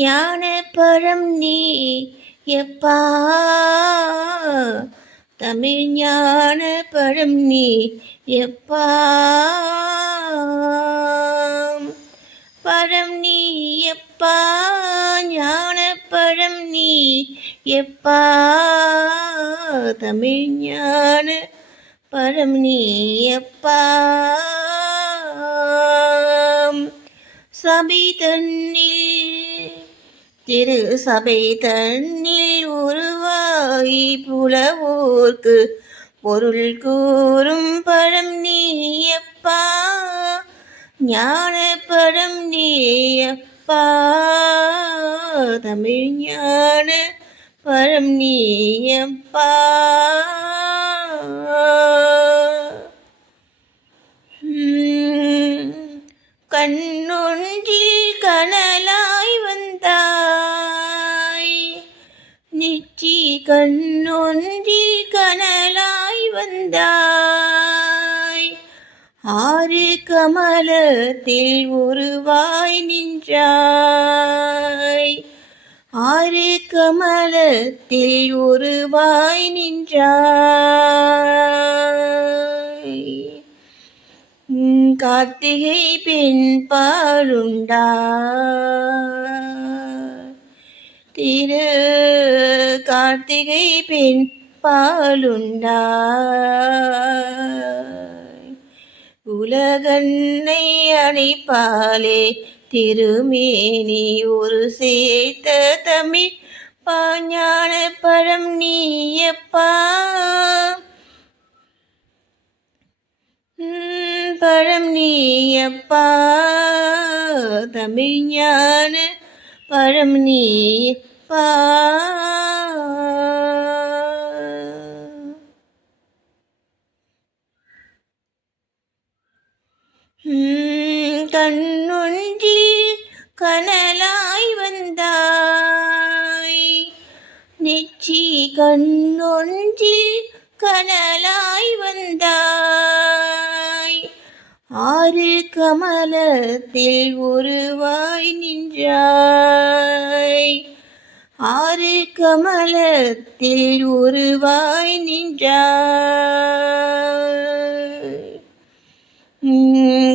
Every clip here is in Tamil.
ஞான பழம் நீ எப்பா, தமிழ் ஞான பழம் நீ எப்பா, பழம் நீ எப்பா, ஞான பழம் நீ எப்பா, தமிழ் ஞான பழம் நீ எப்பா, சபை தன்னில் திரு சபை தன்னில் உருவாகி புலவோர்க்கு பொருள் கூறும் பழம் நீயப்பா, ஞான பழம் நீயப்பா, தமிழ் ஞான பழம் நீயப்பா. கண்ணொன்றில் கனலாய் வந்தாய், நிச்சி கண்ணொன்றில் கனலாய் வந்தாய், ஆறு கமலத்தில் உருவாய் நின்றாய், ஆறு கமலத்தில் உருவாய் நின்றாய், கார்த்திகை பெண் பாலுண்டா, திரு கார்த்திகை பெண் பாலுண்டா, உலகன்னை அணைப்பாலே திருமேனி ஒரு சேர்த்த தமிழ் பாஞான பழம் நீயப்பா, பழம் நீயப்பா, தமிழ் ஞான பழம் நீயப்பா. கண்ணொன்றில் கனலாய் வந்தாய், நெற்றி கண்ணொன்றில் கனலாய் வந்தாய், ஆறு கமலத்தில் உருவாய் நின்றாய், ஆறு கமலத்தில் உருவாய் நின்றாய்,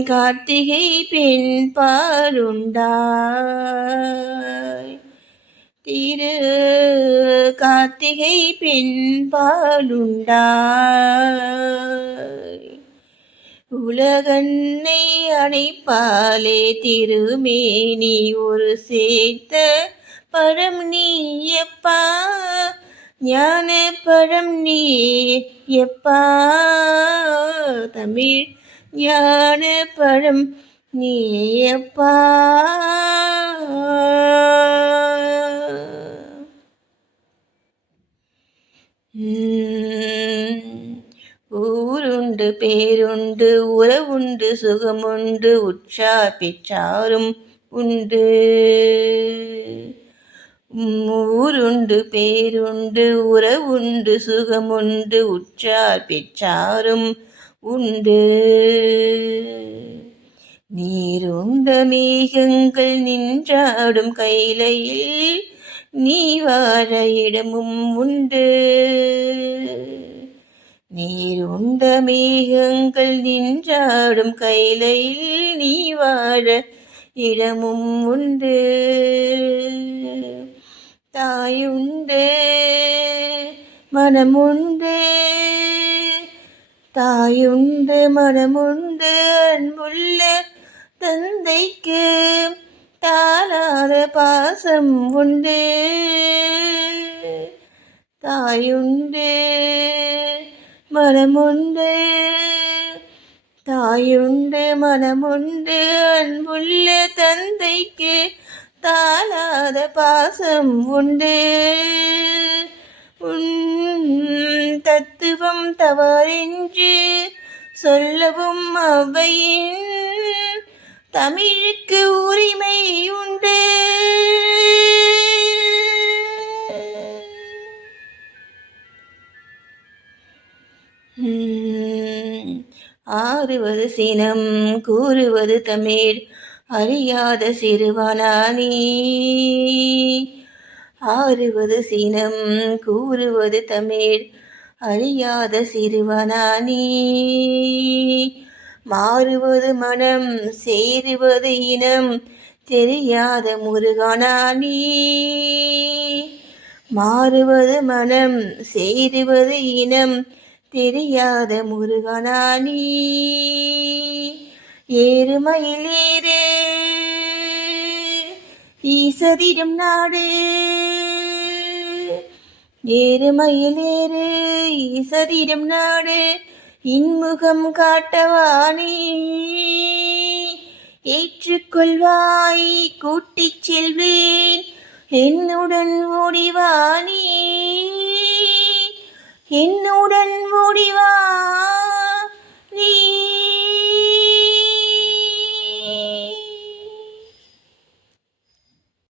கார்த்திகை பெண் பாலுண்டாய், திரு கார்த்திகை பெண் பாலுண்டாய், உலகன்னை அணைப்பாலே திருமேனி ஒரு சேர்த்த பழம் நீயப்பா, ஞான பழம் நீயப்பா, தமிழ் ஞான பழம் நீயப்பா. ஊருண்டு பேருண்டு உறவுண்டு சுகமுண்டு உற்றார் பெற்றாரும் உண்டு, ஊருண்டு பேருண்டு உறவுண்டு சுகமுண்டு உற்றார் பெற்றாரும் உண்டு, நீருண்ட மேகங்கள் நின்றாடும் கைலையில் நீ வாழ இடமும் உண்டு, நீருண்ட மேகங்கள் நின்றாடும் கைலையில் நீ வாழ இடமும் உண்டு, தாயுண்டு மனமுண்டு, தாயுண்டு மனமுண்டு, அன்புள்ள தந்தைக்கு தாளாத பாசம் உண்டு, தாயுண்டு மனமுண்டு, தாயுண்டு மனமுண்டு, அன்புள்ள தந்தைக்கு தாளாத பாசம் உண்டு, தத்துவம் தவறென்று சொல்லவும் அவையின் தமிழுக்கு உரிமை உண்டு, ஆறுவது சினம் கூறுவது தமிழ், அறியாத சிறுவனானே. ஆறுவது சினம் கூறுவது தமிழ் அறியாத சிறுவனானே. மாறுவது மனம் சேருவது இனம் தெரியாத முருகனானே. மாறுவது மனம் சேருவது இனம் தெரியாத முருகனானே. ஏறுமயிலேறு ஈசதிரும் நாடு. ஏறுமயிலேறு ஈசதிரும் நாடு இன்முகம் காட்டவானே. ஏற்றுக்கொள்வாய் கூட்டிச் செல்வேன் என்னுடன் ஓடிவானே. என்னுடன்